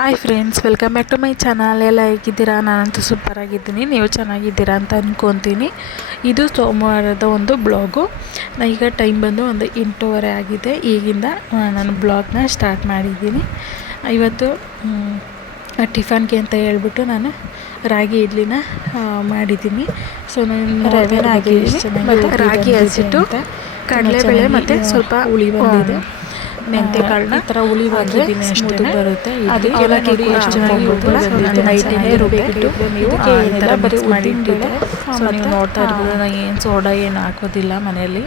Hi friends, welcome back to my channel. ಎಲ್ಲ ಹೇಗಿದ್ದೀರಾ? ನಾನಂತೂ ಸೂಪರಾಗಿದ್ದೀನಿ. ನೀವು ಚೆನ್ನಾಗಿದ್ದೀರಾ ಅಂತ ಅಂದ್ಕೊತೀನಿ. ಇದು ಸೋಮವಾರದ ಒಂದು ಬ್ಲಾಗು. ಈಗ ಟೈಮ್ ಬಂದು ಒಂದು 8:30 ಆಗಿದೆ. ಈಗಿಂದ ನಾನು ಬ್ಲಾಗ್ನ ಸ್ಟಾರ್ಟ್ ಮಾಡಿದ್ದೀನಿ. ಇವತ್ತು ಟಿಫನ್ಗೆ ಅಂತ ಹೇಳ್ಬಿಟ್ಟು ನಾನು ರಾಗಿ ಇಡ್ಲಿನ ಮಾಡಿದ್ದೀನಿ. ಸೊ ನಾನು ರವೆನ ಹಾಕಿದ್ದೀನಿ ಮತ್ತು ರಾಗಿ ಹಸಿಟ್ಟು ಕಡಲೆಬೇಳೆ ಮತ್ತು ಸ್ವಲ್ಪ ಹುಳಿ ಬಂದಿದೆ, ಮೆಂತ್ಯ ಕಾಳನ್ನ ಈ ಥರ ಹುಳಿ ಬಂದಿದ್ದೀನಿ ಅಷ್ಟೇ ಬರುತ್ತೆ. ಅದಕ್ಕೆಲ್ಲ ನೋಡಿ ಎಷ್ಟು ಚೆನ್ನಾಗಿ ಬಂದಿದೆ. ನೈಟೇ ರುಬ್ಬಿಟ್ಟು ಇದಕ್ಕೆ ಏನೆಲ್ಲ ಬರೀ ಮಾಡಿಟ್ಟಿದ್ದೆ. ಸೊ ನೀವು ನೋಡ್ತಾ ಇರ್ಬೋದು, ನಾನು ಏನು ಸೋಡಾ ಏನು ಹಾಕೋದಿಲ್ಲ ಮನೆಯಲ್ಲಿ.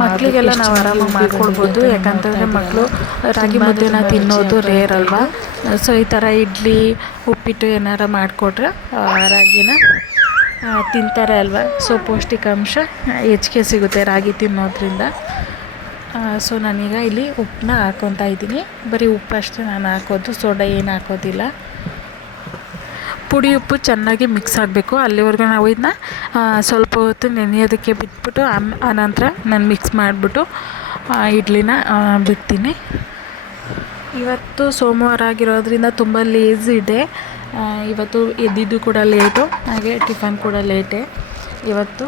ಮಕ್ಕಳಿಗೆಲ್ಲ ನಾವು ಆರಾಮಾಗಿ ಮಾಡ್ಕೊಳ್ಬೋದು, ಯಾಕಂತಂದರೆ ಮಕ್ಕಳು ರಾಗಿ ಮುದ್ದೆನ ತಿನ್ನೋದು ರೇರ್ ಅಲ್ವಾ. ಸೊ ಈ ಥರ ಇಡ್ಲಿ ಉಪ್ಪಿಟ್ಟು ಏನಾರ ಮಾಡಿಕೊಟ್ರೆ ರಾಗಿನ ತಿಂತಾರೆ ಅಲ್ವಾ. ಸೊ ಪೌಷ್ಟಿಕಾಂಶ ಹೆಚ್ಚಿಗೆ ಸಿಗುತ್ತೆ ರಾಗಿ ತಿನ್ನೋದ್ರಿಂದ. ಸೊ ನಾನೀಗ ಇಲ್ಲಿ ಉಪ್ಪನ್ನ ಹಾಕ್ಕೊತಾ ಇದ್ದೀನಿ. ಬರೀ ಉಪ್ಪು ಅಷ್ಟೇ ನಾನು ಹಾಕೋದು, ಸೋಡಾ ಏನು ಹಾಕೋದಿಲ್ಲ. ಪುಡಿ ಉಪ್ಪು ಚೆನ್ನಾಗಿ ಮಿಕ್ಸ್ ಆಗಬೇಕು. ಅಲ್ಲಿವರೆಗೂ ನಾವು ಇದನ್ನ ಸ್ವಲ್ಪ ಹೊತ್ತು ನೆನೆಯೋದಕ್ಕೆ ಬಿಟ್ಬಿಟ್ಟು ಆನಂತರ ನಾನು ಮಿಕ್ಸ್ ಮಾಡಿಬಿಟ್ಟು ಇಡ್ಲಿನ ಬಿಡ್ತೀನಿ. ಇವತ್ತು ಸೋಮವಾರ ಆಗಿರೋದ್ರಿಂದ ತುಂಬ ಲೇಝಿ ಇದೆ. ಇವತ್ತು ಎದ್ದಿದ್ದು ಕೂಡ ಲೇಟು, ಹಾಗೆ ಟಿಫನ್ ಕೂಡ ಲೇಟೇ ಇವತ್ತು.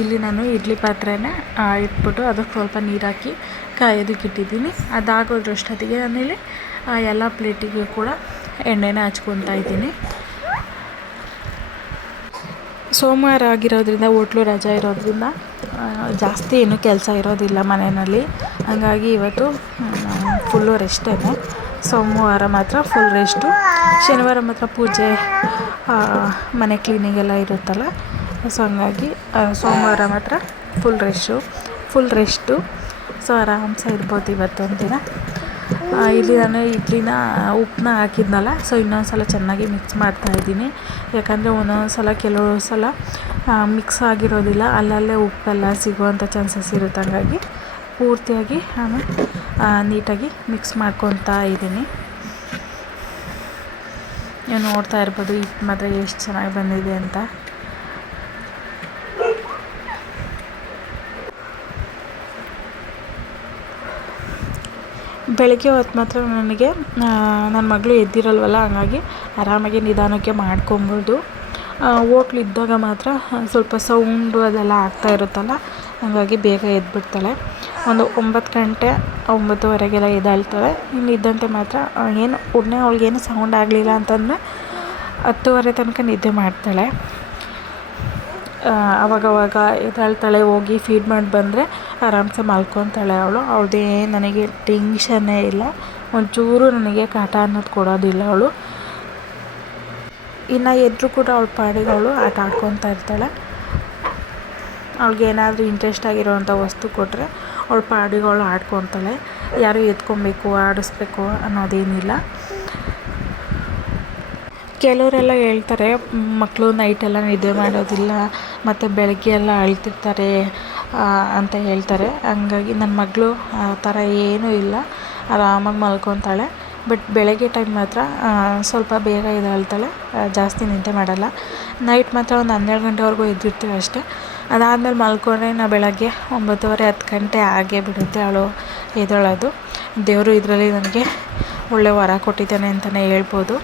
ಇಲ್ಲಿ ನಾನು ಇಡ್ಲಿ ಪಾತ್ರೆನ ಇಟ್ಬಿಟ್ಟು ಅದಕ್ಕೆ ಸ್ವಲ್ಪ ನೀರು ಹಾಕಿ ಕಾಯೋದಕ್ಕೆ ಇಟ್ಟಿದ್ದೀನಿ. ಅದಾಗೋದ್ರಷ್ಟೊತ್ತಿಗೆ ನಾನಿಲ್ಲಿ ಎಲ್ಲ ಪ್ಲೇಟಿಗೆ ಕೂಡ ಎಣ್ಣೆನ ಹಚ್ಕೊತಾ ಇದ್ದೀನಿ. ಸೋಮವಾರ ಆಗಿರೋದ್ರಿಂದ ಹೋಟ್ಲು ರಜಾ ಇರೋದ್ರಿಂದ ಜಾಸ್ತಿ ಏನೂ ಕೆಲಸ ಇರೋದಿಲ್ಲ ಮನೆಯಲ್ಲಿ. ಹಾಗಾಗಿ ಇವತ್ತು ಫುಲ್ಲು ರೆಸ್ಟೇ. ಸೋಮವಾರ ಮಾತ್ರ ಫುಲ್ ರೆಸ್ಟು. ಶನಿವಾರ ಮಾತ್ರ ಪೂಜೆ, ಮನೆ ಕ್ಲೀನಿಂಗೆಲ್ಲ ಇರುತ್ತಲ್ಲ. ಸೊ ಹಂಗಾಗಿ ಸೋಮವಾರ ಮಾತ್ರ ಫುಲ್ ರೆಸ್ಟು. ಸೊ ಆರಾಮ್ಸೆ ಇರ್ಬೋದು ಇವತ್ತೊಂದು ದಿನ. ಇಲ್ಲಿ ನಾನು ಇಡ್ಲಿನ ಉಪ್ಪನ್ನ ಹಾಕಿದ್ನಲ್ಲ, ಸೊ ಇನ್ನೊಂದು ಸಲ ಚೆನ್ನಾಗಿ ಮಿಕ್ಸ್ ಮಾಡ್ತಾಯಿದ್ದೀನಿ. ಯಾಕಂದರೆ ಒಂದೊಂದು ಸಲ ಕೆಲವು ಸಲ ಮಿಕ್ಸ್ ಆಗಿರೋದಿಲ್ಲ, ಅಲ್ಲಲ್ಲೇ ಉಪ್ಪೆಲ್ಲ ಸಿಗುವಂಥ ಚಾನ್ಸಸ್ ಇರುತ್ತೆ. ಹಂಗಾಗಿ ಪೂರ್ತಿಯಾಗಿ ನಾನು ನೀಟಾಗಿ ಮಿಕ್ಸ್ ಮಾಡ್ಕೊತಾ ಇದ್ದೀನಿ. ನೀವು ನೋಡ್ತಾ ಇರ್ಬೋದು ಹಿಟ್ಟು ಮಾತ್ರ ಎಷ್ಟು ಚೆನ್ನಾಗಿ ಬಂದಿದೆ ಅಂತ. ಬೆಳಗ್ಗೆ ಹೊತ್ತು ಮಾತ್ರ ನನಗೆ ನನ್ನ ಮಗಳು ಎದ್ದಿರಲ್ವಲ್ಲ, ಹಂಗಾಗಿ ಆರಾಮಾಗಿ ನಿಧಾನಕ್ಕೆ ಮಾಡ್ಕೊಬೋದು. ಹೋಟ್ಲು ಇದ್ದಾಗ ಮಾತ್ರ ಸ್ವಲ್ಪ ಸೌಂಡು ಅದೆಲ್ಲ ಆಗ್ತಾ ಇರುತ್ತಲ್ಲ, ಹಾಗಾಗಿ ಬೇಗ ಎದ್ಬಿಡ್ತಾಳೆ. ಒಂದು 9 ಗಂಟೆ 9:30 ಎದ್ದೇಳ್ತಾಳೆ. ಇನ್ನು ಇದ್ದಂತೆ ಮಾತ್ರ ಏನು ಅವಳಿಗೇನು ಸೌಂಡ್ ಆಗಲಿಲ್ಲ ಅಂತಂದರೆ 10:30 ತನಕ ನಿದ್ದೆ ಮಾಡ್ತಾಳೆ. ಅವಾಗವಾಗ ಎದ್ದೇಳ್ತಾಳೆ, ಹೋಗಿ ಫೀಡ್ ಮಾಡಿ ಬಂದರೆ ಆರಾಮ್ಸೆ ಮಲ್ಕೊತಾಳೆ ಅವಳು. ಅವಳದೇ ನನಗೆ ಟೆನ್ಷನ್ನೇ ಇಲ್ಲ, ಒಂಚೂರು ನನಗೆ ಕಾಟ ಅನ್ನೋದು ಕೊಡೋದಿಲ್ಲ ಅವಳು. ಇನ್ನು ಎದ್ರೂ ಕೂಡ ಅವಳ ಪಾಡಿಗೆ ಅವಳು ಆಟ ಆಡ್ಕೊತಾ ಇರ್ತಾಳೆ. ಅವಳಿಗೇನಾದರೂ ಇಂಟ್ರೆಸ್ಟ್ ಆಗಿರೋವಂಥ ವಸ್ತು ಕೊಟ್ಟರೆ ಅವಳ ಪಾಡಿಗೆ ಅವಳು ಆಡ್ಕೊತಾಳೆ. ಯಾರು ಎತ್ಕೊಬೇಕು ಆಡಿಸ್ಬೇಕು ಅನ್ನೋದೇನಿಲ್ಲ. ಕೆಲವರೆಲ್ಲ ಹೇಳ್ತಾರೆ ಮಕ್ಕಳು ನೈಟೆಲ್ಲ ನಿದ್ದೆ ಮಾಡೋದಿಲ್ಲ ಮತ್ತು ಬೆಳಗ್ಗೆ ಎಲ್ಲ ಅಳ್ತಿರ್ತಾರೆ ಅಂತ ಹೇಳ್ತಾರೆ. ಹಂಗಾಗಿ ನನ್ನ ಮಗಳು ಆ ಥರ ಏನೂ ಇಲ್ಲ, ಆರಾಮಾಗಿ ಮಲ್ಕೊತಾಳೆ. ಬಟ್ ಬೆಳಗ್ಗೆ ಟೈಮ್ ಮಾತ್ರ ಸ್ವಲ್ಪ ಬೇಗ ಎದ್ದೇಳ್ತಾಳೆ, ಜಾಸ್ತಿ ನಿದ್ದೆ ಮಾಡಲ್ಲ. ನೈಟ್ ಮಾತ್ರ ಒಂದು 12 ಗಂಟೆವರೆಗೂ ಎದ್ದಿರ್ತೀವಿ ಅಷ್ಟೇ. ಅದಾದಮೇಲೆ ಮಲ್ಕೊಂಡ್ರೆ ನಾವು ಬೆಳಗ್ಗೆ 9:30 10 ಗಂಟೆ ಆಗೇ ಬಿಡುತ್ತೆ ಅವಳು ಎದ್ದೇಳೋದು. ದೇವರು ಇದರಲ್ಲಿ ನನಗೆ ಒಳ್ಳೆ ವರ ಕೊಟ್ಟಿದ್ದಾನೆ ಅಂತಲೇ ಹೇಳ್ಬೋದು.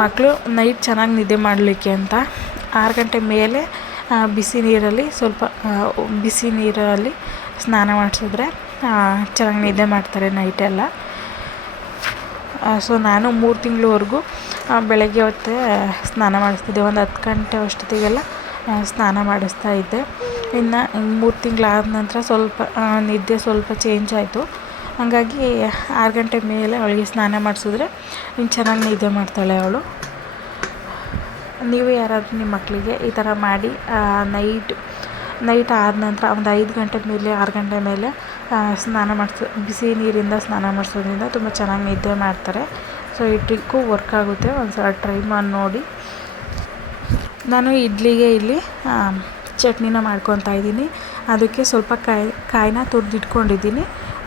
ಮಕ್ಕಳು ನೈಟ್ ಚೆನ್ನಾಗಿ ನಿದ್ದೆ ಮಾಡಲಿಕ್ಕೆ ಅಂತ 6 ಗಂಟೆ ಮೇಲೆ ಬಿಸಿ ನೀರಲ್ಲಿ ಸ್ನಾನ ಮಾಡಿಸಿದ್ರೆ ಚೆನ್ನಾಗಿ ನಿದ್ದೆ ಮಾಡ್ತಾರೆ ನೈಟೆಲ್ಲ. ಸೊ ನಾನು 3 ತಿಂಗಳವರೆಗೂ ಬೆಳಗ್ಗೆ ಹೊತ್ತೇ ಸ್ನಾನ ಮಾಡಿಸ್ತಿದ್ದೆ. ಒಂದು 10 ಗಂಟೆ ಅಷ್ಟೊತ್ತಿಗೆಲ್ಲ ಸ್ನಾನ ಮಾಡಿಸ್ತಾ ಇದ್ದೆ. ಇನ್ನು 3 ತಿಂಗಳಾದ ನಂತರ ಸ್ವಲ್ಪ ನಿದ್ದೆ ಸ್ವಲ್ಪ ಚೇಂಜ್ ಆಯಿತು. ಹಾಗಾಗಿ 6 ಗಂಟೆ ಮೇಲೆ ಅವಳಿಗೆ ಸ್ನಾನ ಮಾಡಿಸಿದ್ರೆ ಇನ್ನು ಚೆನ್ನಾಗಿ ನಿದ್ದೆ ಮಾಡ್ತಾಳೆ ಅವಳು. ನೀವು ಯಾರಾದರೂ ನಿಮ್ಮ ಮಕ್ಕಳಿಗೆ ಈ ಥರ ಮಾಡಿ ನೈಟ್ ಆದ ನಂತರ ಒಂದು 5 ಗಂಟೆ ಮೇಲೆ 6 ಗಂಟೆ ಮೇಲೆ ಬಿಸಿ ನೀರಿಂದ ಸ್ನಾನ ಮಾಡಿಸೋದ್ರಿಂದ ತುಂಬ ಚೆನ್ನಾಗಿ ನಿದ್ದೆ ಮಾಡ್ತಾರೆ. ಸೊ ಈ ಟ್ರಿಕ್ಕು ವರ್ಕ್ ಆಗುತ್ತೆ, ಒಂದು ಸಲ ಟ್ರೈ ಮಾಡಿ ನೋಡಿ. ನಾನು ಇಡ್ಲಿಗೆ ಇಲ್ಲಿ ಚಟ್ನಿನ ಮಾಡ್ಕೊತಾ ಇದ್ದೀನಿ. ಅದಕ್ಕೆ ಸ್ವಲ್ಪ ಕಾಯಿನ ತುರಿದಿಟ್ಕೊಂಡಿದ್ದೀನಿ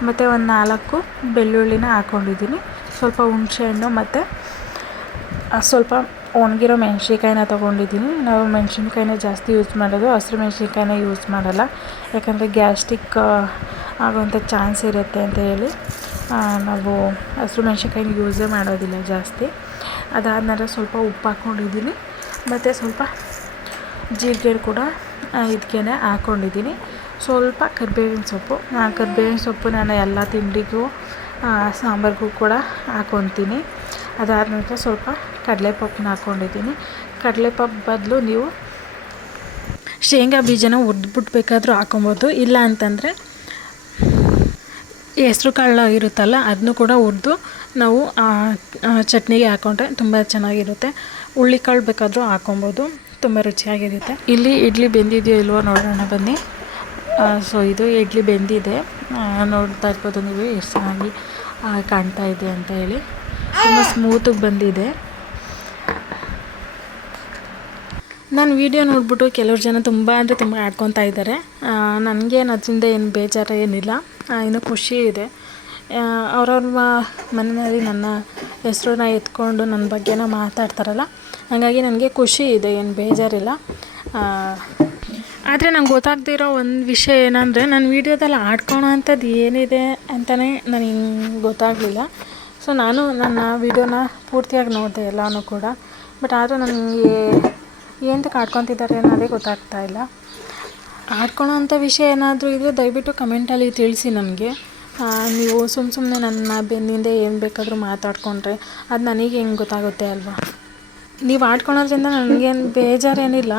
ಮತ್ತು ಒಂದು 4 ಬೆಳ್ಳುಳ್ಳಿನ ಹಾಕ್ಕೊಂಡಿದ್ದೀನಿ. ಸ್ವಲ್ಪ ಹುಣಸೆಹಣ್ಣು ಮತ್ತು ಸ್ವಲ್ಪ ಒಣಗಿರೋ ಮೆಣಸಿನ್ಕಾಯಿನ ತೊಗೊಂಡಿದ್ದೀನಿ. ನಾವು ಮೆಣಸಿನ್ಕಾಯಿನ ಜಾಸ್ತಿ ಯೂಸ್ ಮಾಡೋದು, ಹಸಿರು ಮೆಣಸಿನ್ಕಾಯಿನ ಯೂಸ್ ಮಾಡಲ್ಲ, ಯಾಕಂದರೆ ಗ್ಯಾಸ್ಟ್ರಿಕ್ ಆಗೋವಂಥ ಚಾನ್ಸ್ ಇರುತ್ತೆ ಅಂತ ಹೇಳಿ. ನಾವು ಹಸಿರು ಮೆಣ್ಸಿನ್ಕಾಯಿನ ಯೂಸೇ ಮಾಡೋದಿಲ್ಲ ಜಾಸ್ತಿ. ಅದಾದಮೇಲೆ ಸ್ವಲ್ಪ ಉಪ್ಪು ಹಾಕ್ಕೊಂಡಿದ್ದೀನಿ ಮತ್ತು ಸ್ವಲ್ಪ ಜೀರಿಗೆ ಕೂಡ ಇದಕ್ಕೆ ಹಾಕ್ಕೊಂಡಿದ್ದೀನಿ. ಸ್ವಲ್ಪ ಕರಿಬೇವಿನ ಸೊಪ್ಪು. ಕರಿಬೇವಿನ ಸೊಪ್ಪು ನಾನು ಎಲ್ಲ ತಿಂಡಿಗೂ ಸಾಂಬಾರಿಗೂ ಕೂಡ ಹಾಕ್ಕೊತೀನಿ. ಅದಾದಮೇಲೆ ಸ್ವಲ್ಪ ಕಡಲೆಪಪ್ಪನ್ನ ಹಾಕ್ಕೊಂಡಿದ್ದೀನಿ. ಕಡಲೆಪಪ್ಪು ಬದಲು ನೀವು ಶೇಂಗಾ ಬೀಜನ ಹುರ್ದ್ಬಿಟ್ಟು ಬೇಕಾದರೂ ಹಾಕ್ಕೊಬೋದು. ಇಲ್ಲ ಅಂತಂದರೆ ಹೆಸ್ರು ಕಾಳು ಇರುತ್ತಲ್ಲ ಅದನ್ನು ಕೂಡ ಹುರಿದು ನಾವು ಚಟ್ನಿಗೆ ಹಾಕ್ಕೊಂಡ್ರೆ ತುಂಬ ಚೆನ್ನಾಗಿರುತ್ತೆ. ಹುಳ್ಳಿಕಾಳು ಬೇಕಾದರೂ ಹಾಕ್ಕೊಬೋದು, ತುಂಬ ರುಚಿಯಾಗಿರುತ್ತೆ. ಇಲ್ಲಿ ಇಡ್ಲಿ ಬೆಂದಿದೆಯೋ ಇಲ್ವೋ ನೋಡೋಣ ಬನ್ನಿ. ಸೊ ಇದು ಇಡ್ಲಿ ಬೆಂದಿದೆ, ನೋಡ್ತಾ ಇರ್ಬೋದು ನೀವು ಎಷ್ಟು ಚೆನ್ನಾಗಿ ಕಾಣ್ತಾ ಇದೆ ಅಂತ ಹೇಳಿ. ತುಂಬ ಸ್ಮೂತಾಗಿ ಬಂದಿದೆ. ನಾನು ವೀಡಿಯೋ ನೋಡಿಬಿಟ್ಟು ಕೆಲವ್ರು ಜನ ತುಂಬ ಅಂದರೆ ತುಂಬ ಆಡ್ಕೊತಾ ಇದ್ದಾರೆ. ನನಗೇನು ಅದರಿಂದ ಏನು ಬೇಜಾರು ಏನಿಲ್ಲ, ಇನ್ನೂ ಖುಷಿ ಇದೆ. ಅವ್ರವ್ರ ಮನೆಯಲ್ಲಿ ನನ್ನ ಹೆಸ್ರನ್ನ ಎತ್ಕೊಂಡು ನನ್ನ ಬಗ್ಗೆನ ಮಾತಾಡ್ತಾರಲ್ಲ, ಹಾಗಾಗಿ ನನಗೆ ಖುಷಿ ಇದೆ, ಏನು ಬೇಜಾರಿಲ್ಲ. ಆದರೆ ನಂಗೆ ಗೊತ್ತಾಗ್ದಿರೋ ಒಂದು ವಿಷಯ ಏನಂದರೆ, ನನ್ನ ವೀಡಿಯೋದಲ್ಲಿ ಆಡ್ಕೊಳೋ ಅಂಥದ್ದು ಏನಿದೆ ಅಂತಲೇ ನನಗೆ ಗೊತ್ತಾಗಲಿಲ್ಲ. ಸೊ ನಾನು ನನ್ನ ವೀಡಿಯೋನ ಪೂರ್ತಿಯಾಗಿ ನೋಡಿದೆ ಎಲ್ಲನೂ ಕೂಡ. ಬಟ್ ಆದರೂ ನನಗೆ ಏನಕ್ಕೆ ಆಡ್ಕೊತಿದ್ದಾರೆ ಅನ್ನೋದೇ ಗೊತ್ತಾಗ್ತಾಯಿಲ್ಲ. ಆಡ್ಕೊಳೋ ಅಂಥ ವಿಷಯ ಏನಾದರೂ ಇದ್ದರೆ ದಯವಿಟ್ಟು ಕಮೆಂಟಲ್ಲಿ ತಿಳಿಸಿ ನನಗೆ. ನೀವು ಸುಮ್ಮನೆ ನನ್ನ ಬೆನ್ನಿಂದ ಏನು ಬೇಕಾದರೂ ಮಾತಾಡ್ಕೊಂಡ್ರೆ ಅದು ನನಗೆ ಹೆಂಗೆ ಗೊತ್ತಾಗುತ್ತೆ ಅಲ್ವಾ. ನೀವು ಆಡ್ಕೊಳೋದ್ರಿಂದ ನನಗೇನು ಬೇಜಾರೇನಿಲ್ಲ.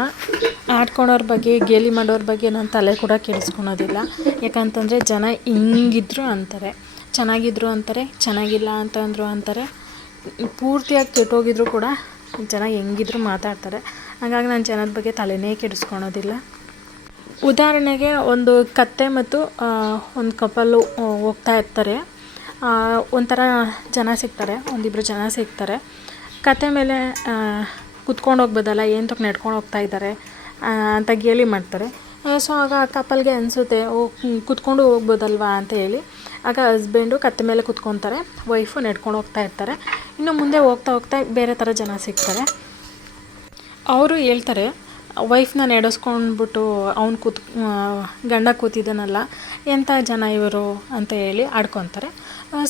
ಆಡ್ಕೊಳೋರ ಬಗ್ಗೆ, ಗೇಲಿ ಮಾಡೋರ ಬಗ್ಗೆ ನಾನು ತಲೆ ಕೂಡ ಕೆಡಿಸ್ಕೊಳೋದಿಲ್ಲ. ಯಾಕಂತಂದರೆ ಜನ ಹಿಂಗಿದ್ರು ಅಂತಾರೆ, ಚೆನ್ನಾಗಿದ್ರು ಅಂತಾರೆ, ಚೆನ್ನಾಗಿಲ್ಲ ಅಂತಂದರು ಅಂತಾರೆ, ಪೂರ್ತಿಯಾಗಿ ಕೆಟ್ಟೋಗಿದ್ರು ಕೂಡ ಜನ ಹೆಂಗಿದ್ರು ಮಾತಾಡ್ತಾರೆ. ಹಾಗಾಗಿ ನಾನು ಜನದ ಬಗ್ಗೆ ತಲೆನೇ ಕೆಡಿಸ್ಕೊಳೋದಿಲ್ಲ. ಉದಾಹರಣೆಗೆ ಒಂದು ಕತ್ತೆ ಮತ್ತು ಒಂದು ಕಪಲ್ಲು ಹೋಗ್ತಾ ಇರ್ತಾರೆ. ಒಂಥರ ಜನ ಸಿಗ್ತಾರೆ, ಒಂದಿಬ್ಬರು ಜನ ಸಿಗ್ತಾರೆ. ಕತ್ತೆ ಮೇಲೆ ಕುತ್ಕೊಂಡು ಹೋಗ್ಬೋದಲ್ಲ, ಏನು ತಕ್ಕ ನಡ್ಕೊಂಡು ಹೋಗ್ತಾ ಇದ್ದಾರೆ ಅಂತ ಗೇಲಿ ಮಾಡ್ತಾರೆ. ಸೊ ಆಗ ಕಪಲ್ಗೆ ಅನಿಸುತ್ತೆ, ಕುತ್ಕೊಂಡು ಹೋಗ್ಬೋದಲ್ವಾ ಅಂತ ಹೇಳಿ. ಆಗ ಹಸ್ಬೆಂಡು ಕತ್ತೆ ಮೇಲೆ ಕುತ್ಕೊತಾರೆ, ವೈಫು ನಡ್ಕೊಂಡು ಹೋಗ್ತಾ ಇರ್ತಾರೆ. ಇನ್ನು ಮುಂದೆ ಹೋಗ್ತಾ ಹೋಗ್ತಾ ಬೇರೆ ಥರ ಜನ ಸಿಗ್ತಾರೆ. ಅವರು ಹೇಳ್ತಾರೆ, ವೈಫ್ನ ನಡೆಸ್ಕೊಂಡ್ಬಿಟ್ಟು ಅವ್ನು ಗಂಡ ಕೂತಿದ್ದಾನಲ್ಲ, ಎಂಥ ಜನ ಇವರು ಅಂತ ಹೇಳಿ ಆಡ್ಕೊತಾರೆ.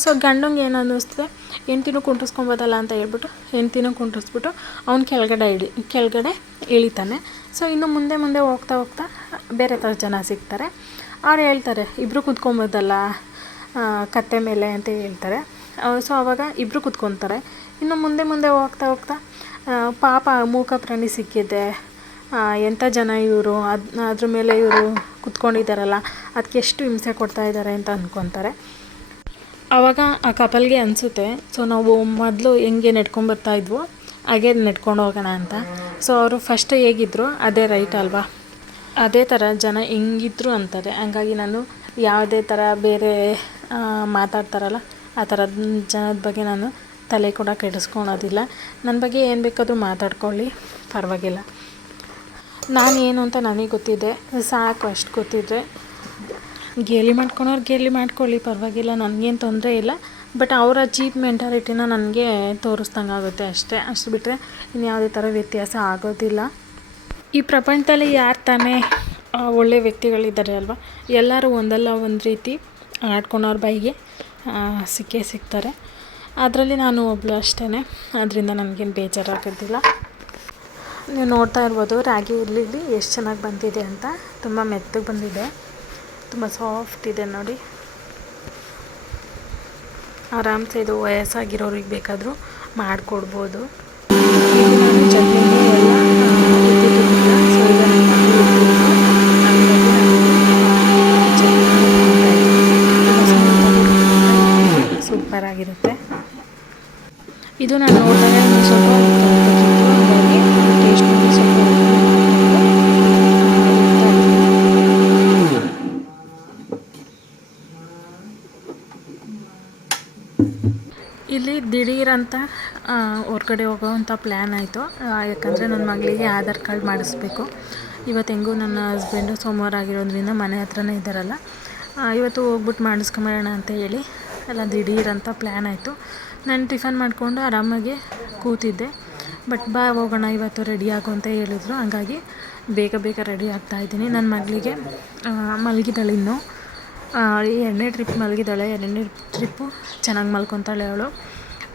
ಸೊ ಗಂಡಂಗೆ ಏನು ಅನ್ನಿಸ್ತದೆ, ಹೆಂಡ್ತಿನೂ ಕುಂಟಿಸ್ಕೊಬೋದಲ್ಲ ಅಂತ ಹೇಳ್ಬಿಟ್ಟು ಹೆಂಡ್ತಿನೂ ಕುಂಟಿಸ್ಬಿಟ್ಟು ಅವ್ನು ಕೆಳಗಡೆ ಇಳಿತಾನೆ. ಸೊ ಇನ್ನು ಮುಂದೆ ಹೋಗ್ತಾ ಹೋಗ್ತಾ ಬೇರೆ ಥರ ಜನ ಸಿಗ್ತಾರೆ. ಅವ್ರು ಹೇಳ್ತಾರೆ, ಇಬ್ಬರು ಕುತ್ಕೊಬೋದಲ್ಲ ಕತ್ತೆ ಮೇಲೆ ಅಂತ ಹೇಳ್ತಾರೆ. ಸೊ ಆವಾಗ ಇಬ್ಬರು ಕುತ್ಕೊತಾರೆ. ಇನ್ನು ಮುಂದೆ ಹೋಗ್ತಾ ಹೋಗ್ತಾ ಪಾಪ ಮೂಕ ಪ್ರಾಣಿ ಸಿಕ್ಕಿದೆ, ಎಂಥ ಜನ ಇವರು, ಅದ್ರ ಮೇಲೆ ಇವರು ಕುತ್ಕೊಂಡಿದ್ದಾರಲ್ಲ, ಅದಕ್ಕೆ ಎಷ್ಟು ಹಿಂಸೆ ಕೊಡ್ತಾಯಿದ್ದಾರೆ ಅಂತ ಅಂದ್ಕೊತಾರೆ. ಆವಾಗ ಆ ಕಪಲ್ಗೆ ಅನಿಸುತ್ತೆ, ಸೊ ನಾವು ಮೊದಲು ಹೆಂಗೆ ನಡ್ಕೊಂಬರ್ತಾಯಿದ್ವೋ ಹಾಗೆ ನಡ್ಕೊಂಡು ಹೋಗೋಣ ಅಂತ. ಸೊ ಅವರು ಫಸ್ಟ್ ಹೇಗಿದ್ರು ಅದೇ ರೈಟ್ ಅಲ್ವಾ, ಅದೇ ಥರ ಜನ ಹೆಂಗಿದ್ರು ಅಂತಾರೆ. ಹಂಗಾಗಿ ನಾನು ಯಾವುದೇ ಥರ ಬೇರೆ ಮಾತಾಡ್ತಾರಲ್ಲ ಆ ಥರದ ಜನದ ಬಗ್ಗೆ ನಾನು ತಲೆ ಕೂಡ ಕೆಡಿಸ್ಕೊಳೋದಿಲ್ಲ. ನನ್ನ ಬಗ್ಗೆ ಏನು ಬೇಕಾದರೂ ಮಾತಾಡ್ಕೊಳ್ಳಿ, ಪರವಾಗಿಲ್ಲ. ನಾನು ಏನು ಅಂತ ನನಗೆ ಗೊತ್ತಿದೆ ಸಾಕು, ಅಷ್ಟು ಗೊತ್ತಿದ್ದರೆ ಗೇಲಿ ಮಾಡ್ಕೊಳೋರು ಗೇಲಿ ಮಾಡ್ಕೊಳ್ಳಿ, ಪರವಾಗಿಲ್ಲ, ನನಗೇನು ತೊಂದರೆ ಇಲ್ಲ. ಬಟ್ ಅವರ ಚೀಪ್ ಮೆಂಟಾಲಿಟಿನ ನನಗೆ ತೋರಿಸ್ದಂಗೆ ಆಗುತ್ತೆ ಅಷ್ಟೇ. ಅಷ್ಟು ಬಿಟ್ಟರೆ ಇನ್ಯಾವುದೇ ಥರ ವ್ಯತ್ಯಾಸ ಆಗೋದಿಲ್ಲ. ಈ ಪ್ರಪಂಚದಲ್ಲಿ ಯಾರು ತಾನೇ ಒಳ್ಳೆಯ ವ್ಯಕ್ತಿಗಳಿದ್ದಾರೆ ಅಲ್ವಾ, ಎಲ್ಲರೂ ಒಂದಲ್ಲ ಒಂದು ರೀತಿ ಆಡ್ಕೊಳೋರ ಬಾಯಿಗೆ ಸಿಕ್ಕೇ ಸಿಗ್ತಾರೆ. ಅದರಲ್ಲಿ ನಾನು ಒಬ್ಬಳು ಅಷ್ಟೇ, ಅದರಿಂದ ನನಗೇನು ಬೇಜಾರಾಗೋದಿಲ್ಲ. ನೀವು ನೋಡ್ತಾ ಇರ್ಬೋದು ರಾಗಿ ಇಡ್ಲಿ ಎಷ್ಟು ಚೆನ್ನಾಗಿ ಬಂದಿದೆ ಅಂತ. ತುಂಬ ಮೆತ್ತಗೆ ಬಂದಿದೆ, ತುಂಬ ಸಾಫ್ಟ್ ಇದೆ ನೋಡಿ. ಆರಾಮ್ಸೆ ಇದು ವಯಸ್ಸಾಗಿರೋರಿಗೆ ಬೇಕಾದರೂ ಮಾಡಿಕೊಡ್ಬೋದು. ಚಟ್ನಿ ಎಲ್ಲ ಸೂಪರಾಗಿರುತ್ತೆ. ಇದು ನಾನು ನೋಡಿದಾಗ ಸ್ವಲ್ಪ ಟೇಸ್ಟ್ ಮಾಡಿ ಸ್ವಲ್ಪ ಇಲ್ಲಿ ದಿಢೀರಂತ ಹೊರ್ಗಡೆ ಹೋಗೋವಂಥ ಪ್ಲ್ಯಾನ್ ಆಯಿತು. ಯಾಕಂದರೆ ನನ್ನ ಮಗಳಿಗೆ ಆಧಾರ್ ಕಾರ್ಡ್ ಮಾಡಿಸ್ಬೇಕು. ಇವತ್ತು ಹೆಂಗೂ ನನ್ನ ಹಸ್ಬೆಂಡು ಸೋಮವಾರ ಆಗಿರೋದ್ರಿಂದ ಮನೆ ಹತ್ರನೇ ಇದ್ದಾರಲ್ಲ, ಇವತ್ತು ಹೋಗ್ಬಿಟ್ಟು ಮಾಡಿಸ್ಕೊಂಬರೋಣ ಅಂತ ಹೇಳಿ ಎಲ್ಲ ದಿಢೀರಂತ ಪ್ಲ್ಯಾನ್ ಆಯಿತು. ನಾನು ಟಿಫನ್ ಮಾಡಿಕೊಂಡು ಆರಾಮಾಗಿ ಕೂತಿದ್ದೆ. ಬಟ್ ಬಾ ಹೋಗೋಣ ಇವತ್ತು ರೆಡಿ ಆಗು ಅಂತ ಹೇಳಿದ್ರು. ಹಾಗಾಗಿ ಬೇಗ ರೆಡಿ ಆಗ್ತಾಯಿದ್ದೀನಿ. ನನ್ನ ಮಗಳಿಗೆ ಮಲಗಿದಳಿನ್ನು ಈ ಎರಡನೇ ಟ್ರಿಪ್ ಮಲಗಿದ್ದಾಳೆ. ಎರಡನೇ ಟ್ರಿಪ್ಪು ಚೆನ್ನಾಗಿ ಮಲ್ಕೊತಾಳೆ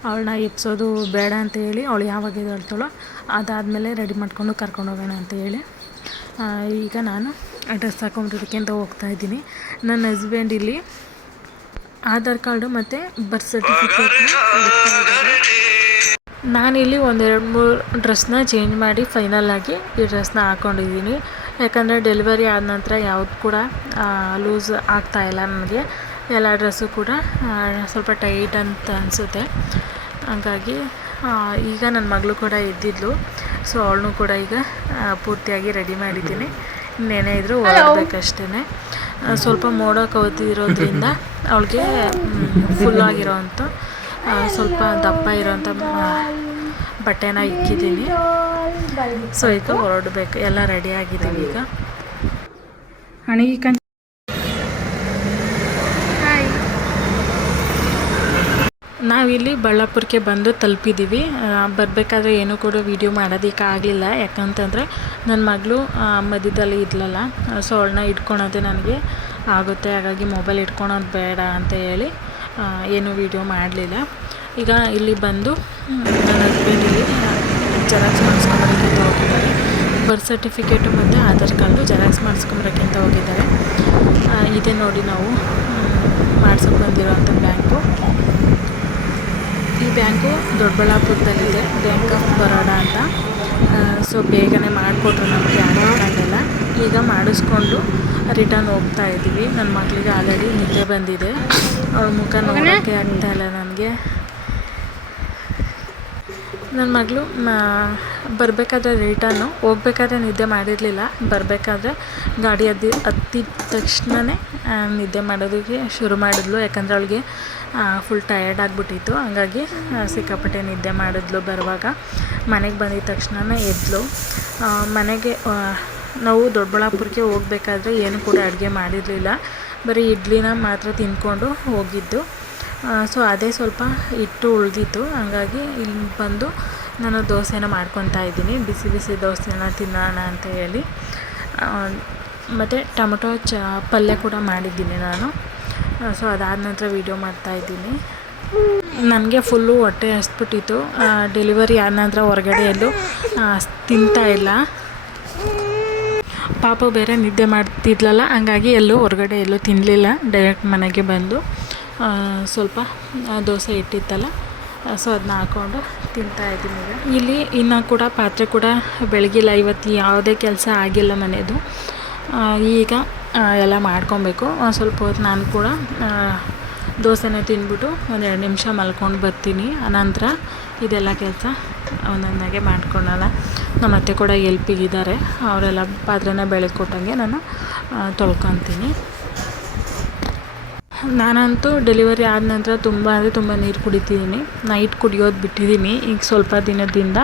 ಅವಳನ್ನ ಎಬ್ಸೋದು ಬೇಡ ಅಂತ ಹೇಳಿ ಅವಳು ಯಾವಾಗ ಎದ್ದೇಳ್ತಾಳೋ ಅದಾದಮೇಲೆ ರೆಡಿ ಮಾಡಿಕೊಂಡು ಕರ್ಕೊಂಡು ಹೋಗೋಣ ಅಂತ ಹೇಳಿ ಈಗ ನಾನು ಡ್ರೆಸ್ ಹಾಕೊಂಡ್ಬಿಡೋದಕ್ಕೆ ಅಂತ ಹೋಗ್ತಾಯಿದ್ದೀನಿ. ನನ್ನ ಹಸ್ಬೆಂಡ್ ಇಲ್ಲಿ ಆಧಾರ್ ಕಾರ್ಡು ಮತ್ತು ಬರ್ತ್ ಸರ್ಟಿಫಿಕೇಟ್ನ ನಾನಿಲ್ಲಿ 1-2-3 ಡ್ರೆಸ್ನ ಚೇಂಜ್ ಮಾಡಿ ಫೈನಲಾಗಿ ಈ ಡ್ರೆಸ್ನ ಹಾಕ್ಕೊಂಡಿದ್ದೀನಿ. ಯಾಕಂದರೆ ಡೆಲಿವರಿ ಆದ ನಂತರ ಯಾವುದು ಕೂಡ ಲೂಸ್ ಆಗ್ತಾಯಿಲ್ಲ ನನಗೆ. ಎಲ್ಲ ಡ್ರೆಸ್ಸು ಕೂಡ ಸ್ವಲ್ಪ ಟೈಟ್ ಅಂತ ಅನಿಸುತ್ತೆ. ಹಾಗಾಗಿ ಈಗ ನನ್ನ ಮಗಳು ಕೂಡ ಇದ್ದಿದ್ಲು, ಸೊ ಅವಳನ್ನೂ ಕೂಡ ಈಗ ಪೂರ್ತಿಯಾಗಿ ರೆಡಿ ಮಾಡಿದ್ದೀನಿ. ಇನ್ನೇನೇ ಇದ್ದರೂ ಹೊರಡಬೇಕಷ್ಟೇ. ಸ್ವಲ್ಪ ಮೋಡ ಕವಿದಿರೋದ್ರಿಂದ ಅವಳಿಗೆ ಫುಲ್ಲಾಗಿರೋವಂಥ ಸ್ವಲ್ಪ ದಪ್ಪ ಇರೋವಂಥ ಬಟ್ಟೆನ ಇಕ್ಕಿದ್ದೀನಿ. ಸೊ ಈಗ ಹೊರಡಬೇಕು. ಎಲ್ಲ ರೆಡಿ ಆಗಿದ್ದೀವಿ ಈಗ. ನಾವಿಲ್ಲಿ ಬಳ್ಳಾಪುರಕ್ಕೆ ಬಂದು ತಲುಪಿದ್ದೀವಿ. ಬರಬೇಕಾದ್ರೆ ಏನೂ ಕೂಡ ವೀಡಿಯೋ ಮಾಡೋದಕ್ಕೆ ಆಗಲಿಲ್ಲ. ಯಾಕಂತಂದರೆ ನನ್ನ ಮಗಳು ಮಧ್ಯದಲ್ಲಿ ಇದ್ಲಲ್ಲ, ಸೊ ಅವಳನ್ನ ಇಟ್ಕೊಳೋದೇ ನನಗೆ ಆಗುತ್ತೆ. ಹಾಗಾಗಿ ಮೊಬೈಲ್ ಇಟ್ಕೊಳೋದು ಬೇಡ ಅಂತ ಹೇಳಿ ಏನೂ ವೀಡಿಯೋ ಮಾಡಲಿಲ್ಲ. ಈಗ ಇಲ್ಲಿ ಬಂದು ನನ್ನ ಹಸ್ಬೆಂಡ್ ಇಲ್ಲಿ ಜೆರಾಕ್ಸ್ ಮಾಡಿಸ್ಕೊಂಬರೋಕ್ಕೆ ಅಂತ ಹೋಗಿದ್ದಾರೆ. ಬರ್ತ್ ಸರ್ಟಿಫಿಕೇಟು ಮತ್ತು ಆಧಾರ್ ಕಾರ್ಡು ಜೆರಾಕ್ಸ್ ಮಾಡಿಸ್ಕೊಂಬರೋಕ್ಕೆ ಅಂತ ಹೋಗಿದ್ದಾರೆ. ಇದೇ ನೋಡಿ ನಾವು ಮಾಡ್ಸೋಕೆ ಬಂದಿರೋವಂಥ ಬ್ಯಾಂಕು. ಈ ಬ್ಯಾಂಕು ದೊಡ್ಡಬಳ್ಳಾಪುರದಲ್ಲಿದೆ, ಬ್ಯಾಂಕ್ ಆಫ್ ಬರೋಡಾ ಅಂತ. ಸೊ ಬೇಗನೆ ಮಾಡಿಕೊಟ್ರು ನಮಗೆ ಆಧಾರ್ ಕಾರ್ಡೆಲ್ಲ. ಈಗ ಮಾಡಿಸ್ಕೊಂಡು ರಿಟರ್ನ್ ಹೋಗ್ತಾ ಇದ್ದೀವಿ. ನನ್ನ ಮಗಳಿಗೆ ಆಲ್ರೆಡಿ ನಿದ್ದೆ ಬಂದಿದೆ, ಅವಳ ಮುಖ ನೋಡೋಕ್ಕೆ ಆಗ್ತಾಯಿಲ್ಲ ನನಗೆ. ನನ್ನ ಮಗಳು ಬರಬೇಕಾದ್ರೆ ರಿಟರ್ನು, ಹೋಗ್ಬೇಕಾದ್ರೆ ನಿದ್ದೆ ಮಾಡಿರಲಿಲ್ಲ. ಬರಬೇಕಾದ್ರೆ ಗಾಡಿ ಹತ್ತಿದ ತಕ್ಷಣವೇ ನಿದ್ದೆ ಮಾಡೋದಕ್ಕೆ ಶುರು ಮಾಡಿದ್ಲು. ಯಾಕಂದರೆ ಅವಳಿಗೆ ಫುಲ್ ಟಯರ್ಡ್ ಆಗಿಬಿಟ್ಟಿತ್ತು. ಹಂಗಾಗಿ ಸಿಕ್ಕಾಪಟ್ಟೆ ನಿದ್ದೆ ಮಾಡಿದ್ಲು. ಬರುವಾಗ ಮನೆಗೆ ಬಂದಿದ್ದ ತಕ್ಷಣವೇ ಎದ್ಲು. ಮನೆಗೆ ನಾವು ದೊಡ್ಡಬಳ್ಳಾಪುರಕ್ಕೆ ಹೋಗಬೇಕಾದ್ರೆ ಏನು ಕೂಡ ಅಡುಗೆ ಮಾಡಿರಲಿಲ್ಲ, ಬರೀ ಇಡ್ಲಿನ ಮಾತ್ರ ತಿಂದ್ಕೊಂಡು ಹೋಗಿದ್ದು. ಸೊ ಅದೇ ಸ್ವಲ್ಪ ಹಿಟ್ಟು ಉಳಿದಿತ್ತು. ಹಂಗಾಗಿ ಇಲ್ಲಿ ಬಂದು ನಾನು ದೋಸೆನ ಮಾಡ್ಕೊತಾ ಇದ್ದೀನಿ. ಬಿಸಿ ಬಿಸಿ ದೋಸೆನ ತಿನ್ನೋಣ ಅಂತ ಹೇಳಿ. ಮತ್ತು ಟೊಮೊಟೊ ಪಲ್ಯ ಕೂಡ ಮಾಡಿದ್ದೀನಿ ನಾನು. ಸೊ ಅದಾದ ನಂತರ ವೀಡಿಯೋ ಮಾಡ್ತಾಯಿದ್ದೀನಿ. ನನಗೆ ಫುಲ್ಲು ಹೊಟ್ಟೆ ಹಸ್ಬಿಟ್ಟಿತ್ತು. ಡೆಲಿವರಿ ಆದ ನಂತರ ಹೊರಗಡೆ ಎಲ್ಲೂ ತಿಂತಾಯಿಲ್ಲ. ಪಾಪ ಬೇರೆ ನಿದ್ದೆ ಮಾಡ್ತಿದ್ಲಲ್ಲ, ಹಂಗಾಗಿ ಹೊರಗಡೆ ಎಲ್ಲೂ ತಿನ್ನಲಿಲ್ಲ. ಡೈರೆಕ್ಟ್ ಮನೆಗೆ ಬಂದು ಸ್ವಲ್ಪ ದೋಸೆ ಇಟ್ಟಿತ್ತಲ್ಲ, ಸೊ ಅದನ್ನ ಹಾಕ್ಕೊಂಡು ತಿಂತಾಯಿದ್ದೀನಿ. ಇಲ್ಲಿ ಇನ್ನೂ ಕೂಡ ಪಾತ್ರೆ ಕೂಡ ಬೆಳಗಿಲ್ಲ. ಇವತ್ತು ಯಾವುದೇ ಕೆಲಸ ಆಗಿಲ್ಲ ಮನೆಯದು. ಈಗ ಎಲ್ಲ ಮಾಡ್ಕೊಬೇಕು. ಸ್ವಲ್ಪ ಹೊತ್ತು ನಾನು ಕೂಡ ದೋಸೆನ ತಿಂದ್ಬಿಟ್ಟು 1-2 ನಿಮಿಷ ಮಲ್ಕೊಂಡು ಬರ್ತೀನಿ. ಅನಂತರ ಇದೆಲ್ಲ ಕೆಲಸ ಒಂದೊಂದಾಗೆ ಮಾಡ್ಕೊಳ್ಳೋಣ. ನಮ್ಮ ಅತ್ತೆ ಕೂಡ ಎಲ್ಪಿಗಿದ್ದಾರೆ, ಅವರೆಲ್ಲ ಪಾತ್ರೆನ ಬೆಳಗ್ಗೆ ಕೊಟ್ಟಂಗೆ ನಾನು ತೊಳ್ಕೊತೀನಿ. ನಾನಂತೂ ಡೆಲಿವರಿ ಆದ ನಂತರ ತುಂಬ ಅಂದರೆ ತುಂಬ ನೀರು ಕುಡಿತಿದ್ದೀನಿ. ನೈಟ್ ಕುಡಿಯೋದು ಬಿಟ್ಟಿದ್ದೀನಿ ಈಗ ಸ್ವಲ್ಪ ದಿನದಿಂದ.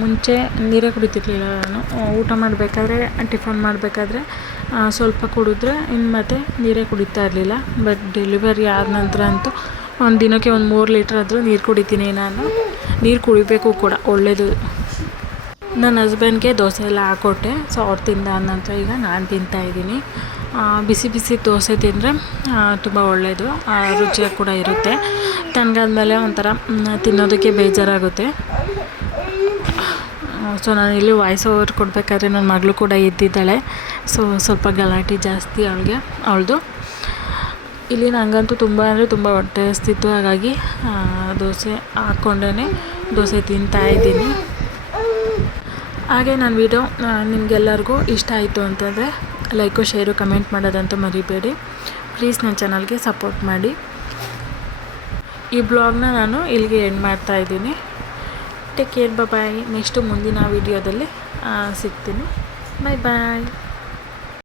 ಮುಂಚೆ ನೀರೇ ಕುಡಿತಿರ್ಲಿಲ್ಲ ನಾನು. ಊಟ ಮಾಡಬೇಕಾದ್ರೆ, ಟಿಫನ್ ಮಾಡಬೇಕಾದ್ರೆ ಸ್ವಲ್ಪ ಕುಡಿದ್ರೆ ಇನ್ನು ಮತ್ತೆ ನೀರೇ ಕುಡಿತಾ ಇರಲಿಲ್ಲ. ಬಟ್ ಡೆಲಿವರಿ ಆದ ನಂತರ ಅಂತೂ ಒಂದು ದಿನಕ್ಕೆ 3 ಲೀಟ್ರ್ ಆದರೂ ನೀರು ಕುಡಿತೀನಿ ನಾನು. ನೀರು ಕುಡಿಬೇಕು ಕೂಡ, ಒಳ್ಳೆಯದು. ನನ್ನ ಹಸ್ಬೆಂಡ್ಗೆ ದೋಸೆ ಎಲ್ಲ ಹಾಕ್ಕೊಟ್ಟೆ. ಸೊ ಅವ್ರು ತಿಂದಾದ ನಂತರ ಈಗ ನಾನು ತಿಂತಾಯಿದ್ದೀನಿ. ಬಿಸಿ ಬಿಸಿ ದೋಸೆ ತಿಂದರೆ ತುಂಬ ಒಳ್ಳೆಯದು, ರುಚಿಯಾಗಿ ಕೂಡ ಇರುತ್ತೆ. ತಣ್ಣಗಾದ್ಮೇಲೆ ಒಂಥರ ತಿನ್ನೋದಕ್ಕೆ ಬೇಜಾರಾಗುತ್ತೆ. ಸೊ ನಾನಿಲ್ಲಿ ವಾಯ್ಸ್ ಓವರ್ ಕೊಡಬೇಕಾದ್ರೆ ನನ್ನ ಮಗಳು ಕೂಡ ಎದ್ದಿದ್ದಾಳೆ. ಸೊ ಸ್ವಲ್ಪ ಗಲಾಟೆ ಜಾಸ್ತಿ ಅವಳದು. ಇಲ್ಲಿ ನನಗಂತೂ ತುಂಬ ಅಂದರೆ ತುಂಬ ಹೊಟ್ಟೆ ಹಸ್ತಿತ್ತು. ಹಾಗಾಗಿ ದೋಸೆ ಹಾಕ್ಕೊಂಡೇ ದೋಸೆ ತಿಂತಾಯಿದ್ದೀನಿ. ಹಾಗೆ ನನ್ನ ವಿಡಿಯೋ ನಿಮಗೆಲ್ಲರಿಗೂ ಇಷ್ಟ ಆಯಿತು ಅಂತಂದರೆ ಲೈಕು, ಶೇರು, ಕಮೆಂಟ್ ಮಾಡೋದಂತೂ ಮರಿಬೇಡಿ. ಪ್ಲೀಸ್ ನನ್ನ ಚಾನಲ್ಗೆ ಸಪೋರ್ಟ್ ಮಾಡಿ. ಈ ಬ್ಲಾಗ್ನ ನಾನು ಇಲ್ಲಿಗೆ ಎಂಡ್ ಮಾಡ್ತಾಯಿದ್ದೀನಿ. ಟೇಕ್ ಕೇರ್, ಬಾಯ್. ನೆಕ್ಸ್ಟು ಮುಂದಿನ ವೀಡಿಯೋದಲ್ಲಿ ಸಿಗ್ತೀನಿ. ಬಾಯ್.